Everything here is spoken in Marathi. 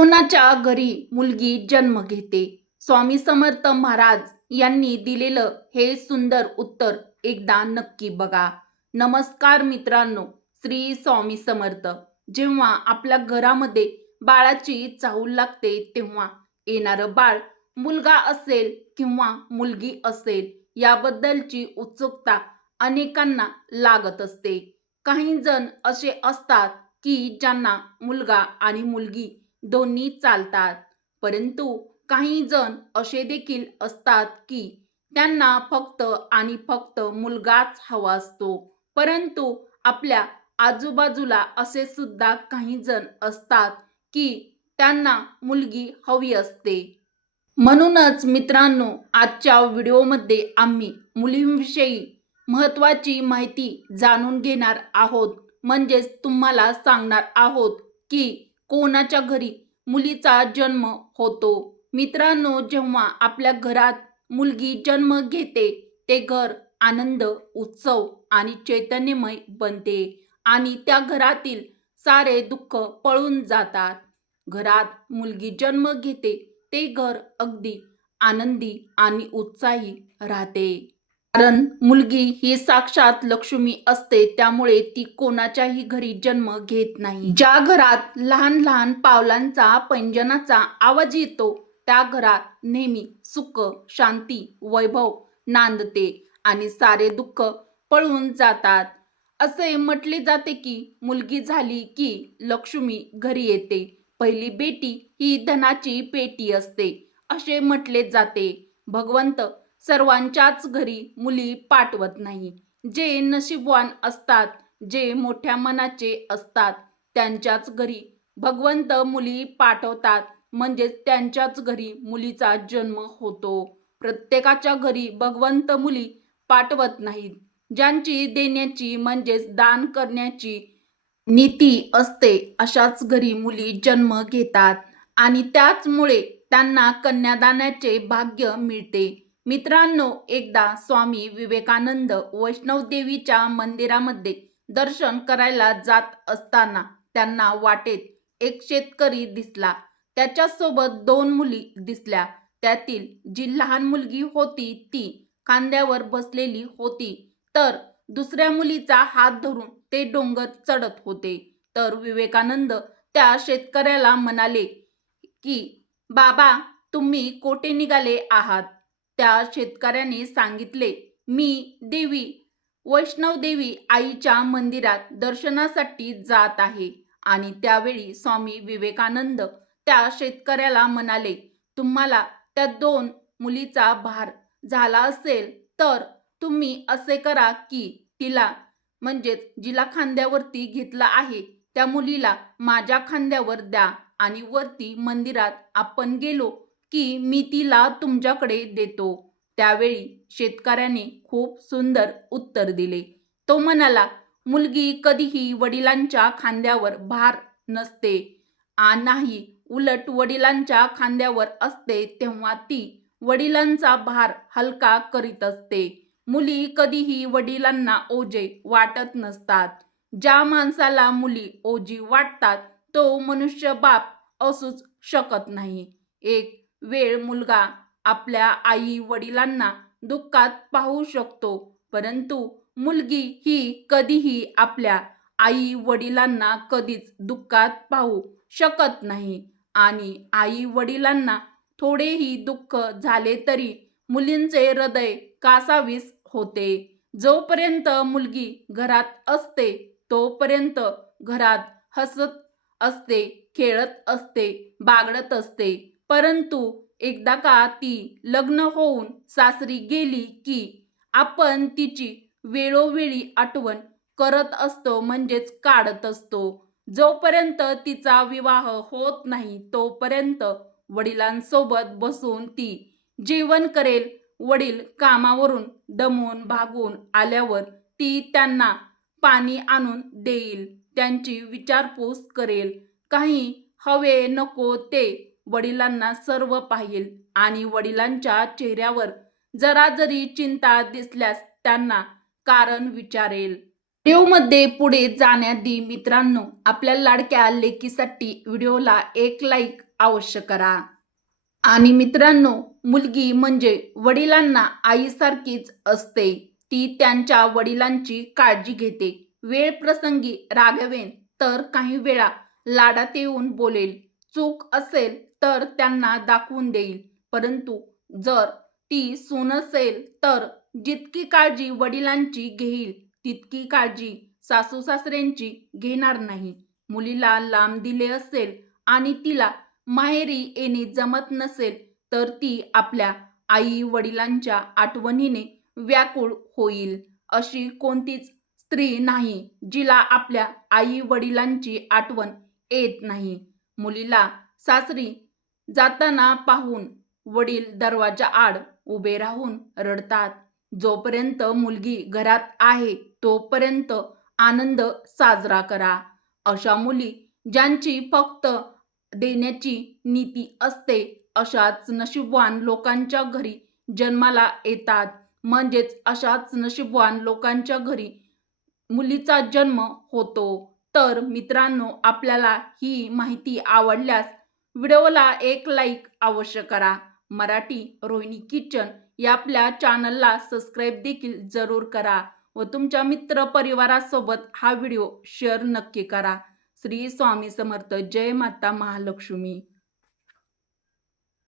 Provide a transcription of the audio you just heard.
कोणाच्या घरी मुलगी जन्म घेते? स्वामी समर्थ महाराज यांनी दिलेलं हे सुंदर उत्तर एकदा नक्की बघा. नमस्कार मित्रांनो श्री स्वामी समर्थ. जेव्हा आपल्या घरामध्ये बाळाची चाहूल लागते तेव्हा येणारं बाळ मुलगा असेल किंवा मुलगी असेल याबद्दलची उत्सुकता अनेकांना लागत असते. काही जण असे असतात की ज्यांना मुलगा आणि मुलगी दोन्ही चालतात. परंतु काही जण असे देखील असतात की त्यांना फक्त आणि फक्त मुलगाच हवा असतो. परंतु आपल्या आजूबाजूला असे सुद्धा काही जण असतात की त्यांना मुलगी हवी असते. म्हणूनच मित्रांनो आजच्या व्हिडिओमध्ये आम्ही मुलींविषयी महत्त्वाची माहिती जाणून घेणार आहोत. म्हणजेच तुम्हाला सांगणार आहोत की कोणाच्या घरी मुलीचा जन्म होतो? मित्रांनो जेव्हा आपल्या घरात मुलगी जन्म घेते ते घर आनंद उत्सव आणि चैतन्यमय बनते आणि त्या घरातील सारे दुःख पळून जातात. घरात मुलगी जन्म घेते ते घर अगदी आनंदी आणि उत्साही राहते. कारण मुलगी ही साक्षात लक्ष्मी असते त्यामुळे ती कोणाच्याही घरी जन्म घेत नाही. ज्या घरात लहान लहान पावलांचा पैंजनाचा आवाज येतो त्या घरात नेहमी सुख शांती वैभव नांदते आणि सारे दुःख पळून जातात. असे म्हटले जाते की मुलगी झाली की लक्ष्मी घरी येते. पहिली बेटी ही धनाची पेटी असते असे म्हटले जाते. भगवंत सर्वांच्याच घरी मुली पाठवत नाही. जे नशीबवान असतात जे मोठ्या मनाचे असतात त्यांच्याच घरी भगवंत मुली पाठवतात. म्हणजेच त्यांच्याच घरी मुलीचा जन्म होतो. प्रत्येकाच्या घरी भगवंत मुली पाठवत नाहीत. ज्यांची देण्याची म्हणजेच दान करण्याची नीती असते अशाच घरी मुली जन्म घेतात आणि त्याचमुळे त्यांना कन्यादानाचे भाग्य मिळते. मित्रांनो एकदा स्वामी विवेकानंद वैष्णवदेवीच्या मंदिरामध्ये दर्शन करायला जात असताना त्यांना वाटेत एक शेतकरी दिसला. त्याच्यासोबत दोन मुली दिसल्या. त्यातील जी लहान मुलगी होती ती खांद्यावर बसलेली होती. तर दुसऱ्या मुलीचा हात धरून ते डोंगर चढत होते. तर विवेकानंद त्या शेतकऱ्याला म्हणाले की बाबा तुम्ही कोठे निघाले आहात? त्या शेतकऱ्याने सांगितले मी देवी वैष्णव देवी आईच्या मंदिरात दर्शनासाठी जात आहे. आणि त्यावेळी स्वामी विवेकानंद त्या शेतकऱ्याला म्हणाले तुम्हाला त्या दोन मुलीचा भार झाला असेल तर तुम्ही असे करा की तिला म्हणजेच जिला खांद्यावरती घेतला आहे त्या मुलीला माझ्या खांद्यावर द्या आणि वरती मंदिरात आपण गेलो की मी तिला तुमच्याकडे देतो. त्यावेळी शेतकऱ्याने खूप सुंदर उत्तर दिले. तो म्हणाला मुलगी कधीही वडिलांच्या खांद्यावर भार नसते. आ नाही उलट वडिलांच्या खांद्यावर असते तेव्हा ती वडिलांचा भार हलका करीत असते. मुली कधीही वडिलांना ओझे वाटत नसतात. ज्या माणसाला मुली ओझी वाटतात तो मनुष्य बाप असूच शकत नाही. एक वेळ मुलगा आपल्या आई वडिलांना दुःखात पाहू शकतो परंतु मुलगी ही कधीही आपल्या आई वडिलांना कधीच दुःखात पाहू शकत नाही आणि आई वडिलांना थोडेही दुःख झाले तरी मुलींचे हृदय कासावीस होते. जोपर्यंत मुलगी घरात असते तोपर्यंत घरात हसत असते खेळत असते बागडत असते परंतु एकदा का ती लग्न होऊन सासरी गेली की आपण तिची वेळोवेळी आठवण करत असतो म्हणजेच काढत असतो. जोपर्यंत तिचा विवाह होत नाही तोपर्यंत वडिलांसोबत बसून ती जेवण करेल. वडील कामावरून दमून भागून आल्यावर ती त्यांना पाणी आणून देईल त्यांची विचारपूस करेल. काही हवे नको ते वडिलांना सर्व पाहिल आणि वडिलांच्या चेहऱ्यावर जरा जरी चिंता दिसल्यास त्यांना कारण विचारेल. व्हिडिओमध्ये पुढे जाण्याआधी मित्रांनो आपल्या लाडक्या लेकीसाठी व्हिडिओला एक लाईक अवश्य करा. आणि मित्रांनो मुलगी म्हणजे वडिलांना आईसारखीच असते. ती त्यांच्या वडिलांची काळजी घेते. वेळ प्रसंगी रागवेन तर काही वेळा लाडात येऊन बोलेल. चूक असेल तर त्यांना दाखवून देईल. परंतु जर ती सून असेल तर जितकी काळजी वडिलांची घेईल तितकी काळजी सासू सासऱ्यांची घेणार नाही. मुलीला लांब दिले असेल आणि तिला माहेरी येणे जमत नसेल तर ती आपल्या आई वडिलांच्या आठवणीने व्याकुळ होईल. अशी कोणतीच स्त्री नाही जिला आपल्या आई वडिलांची आठवण येत नाही. मुलीला सासरी जाताना पाहून वडील दरवाजा आड उभे राहून रडतात. जोपर्यंत मुलगी घरात आहे तोपर्यंत आनंद साजरा करा. अशा मुली ज्यांची फक्त देण्याची नीती असते अशाच नशीबवान लोकांच्या घरी जन्माला येतात. म्हणजेच अशाच नशीबवान लोकांच्या घरी मुलीचा जन्म होतो. तर मित्रांनो आपल्याला ही माहिती आवडल्यास व्हिडिओला एक लाईक अवश्य करा. मराठी रोहिणी किचन या आपल्या चॅनलला सबस्क्राईब देखील जरूर करा व तुमच्या मित्र परिवारासोबत हा व्हिडिओ शेअर नक्की करा. श्री स्वामी समर्थ. जय माता महालक्ष्मी.